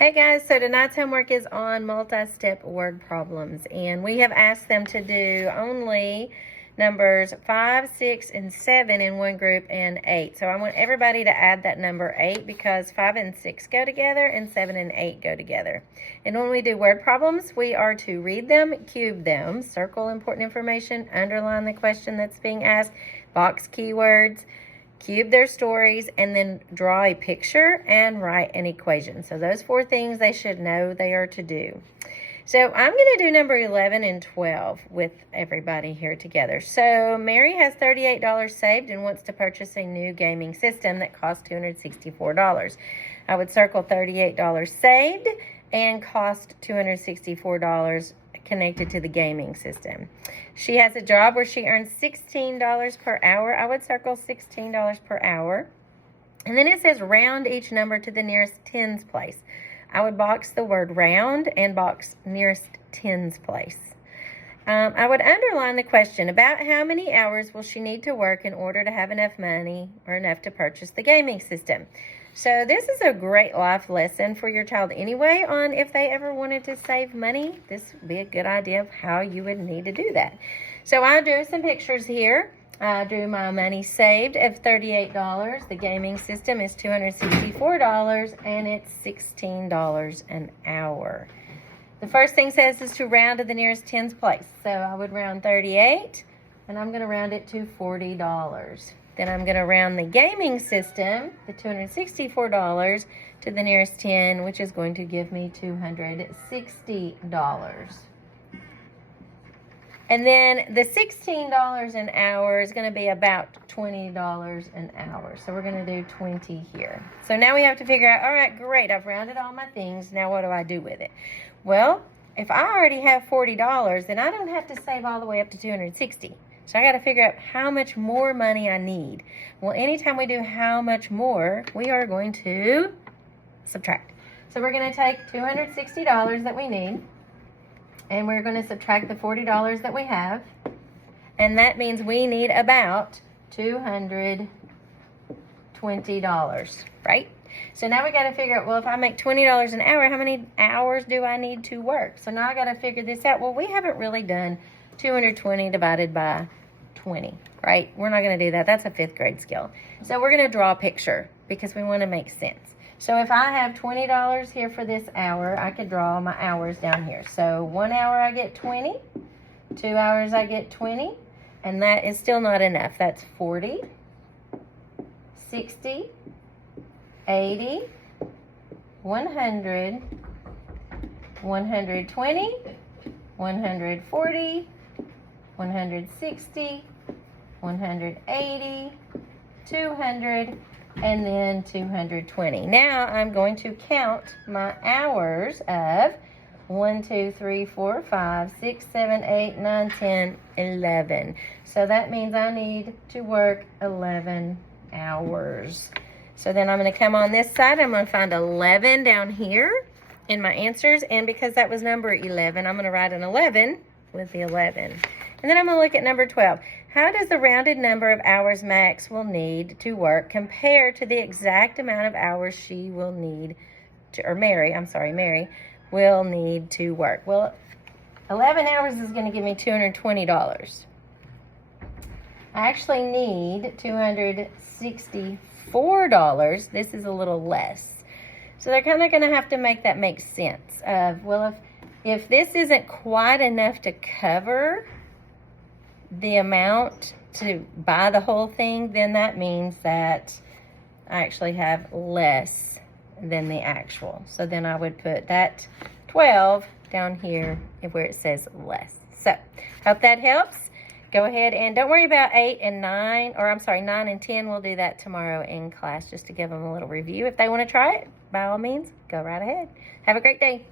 Hey guys, so tonight's homework is on multi-step word problems, and we have asked them to do only numbers 5, 6, and 7 in one group and 8. So I want everybody to add that number 8 because 5 and 6 go together and 7 and 8 go together. And when we do word problems, we are to read them, cube them, circle important information, underline the question that's being asked, box keywords, cube their stories, and then draw a picture and write an equation. So those 4 things they should know they are to do. So I'm going to do number 11 and 12 with everybody here together. So Mary has $38 saved and wants to purchase a new gaming system that costs $264. I would circle $38 saved and cost $264 connected to the gaming system. She has a job where she earns $16 per hour. I would circle $16 per hour. And then it says round each number to the nearest tens place. I would box the word round and box nearest tens place. I would underline the question, about how many hours will she need to work in order to have enough money or enough to purchase the gaming system? So this is a great life lesson for your child anyway on if they ever wanted to save money. This would be a good idea of how you would need to do that. So I drew some pictures here. I drew my money saved of $38. The gaming system is $264 and it's $16 an hour. The first thing says is to round to the nearest tens place. So I would round 38 and I'm going to round it to $40. Then I'm going to round the gaming system, the $264, to the nearest 10, which is going to give me $260. And then the $16 an hour is going to be about $20 an hour. So we're going to do 20 here. So now we have to figure out, all right, great, I've rounded all my things. Now what do I do with it? Well, if I already have $40, then I don't have to save all the way up to $260. So I got to figure out how much more money I need. Well, anytime we do how much more, we are going to subtract. So we're going to take $260 that we need, and we're going to subtract the $40 that we have, and that means we need about $220, right? So now we got to figure out, well, if I make $20 an hour, how many hours do I need to work? So now I got to figure this out. Well, we haven't really done 220 divided by 20, right? We're not going to do that. That's a 5th grade skill. So we're going to draw a picture because we want to make sense. So if I have $20 here for this hour, I could draw my hours down here. So 1 hour I get 20, 2 hours I get 20, and that is still not enough. That's 40, 60, 80, 100, 120, 140, 160, 180, 200, and then 220. Now I'm going to count my hours of 1, 2, 3, 4, 5, 6, 7, 8, 9, 10, 11. So that means I need to work 11 hours. So then I'm going to come on this side. I'm going to find 11 down here in my answers. And because that was number 11, I'm going to write an 11 with the 11. And then I'm going to look at number 12. How does the rounded number of hours Max will need to work compare to the exact amount of hours she will need to, or Mary will need to work? Well, 11 hours is going to give me $220. I actually need $264. This is a little less. So they're kind of going to have to make that make sense of, well, if this isn't quite enough to cover the amount to buy the whole thing, then that means that I actually have less than the actual. So then I would put that 12 down here where it says less. So hope that helps. Go ahead and don't worry about 8 and 9, or I'm sorry, 9 and 10. We'll do that tomorrow in class just to give them a little review. If they want to try it, by all means, go right ahead. Have a great day.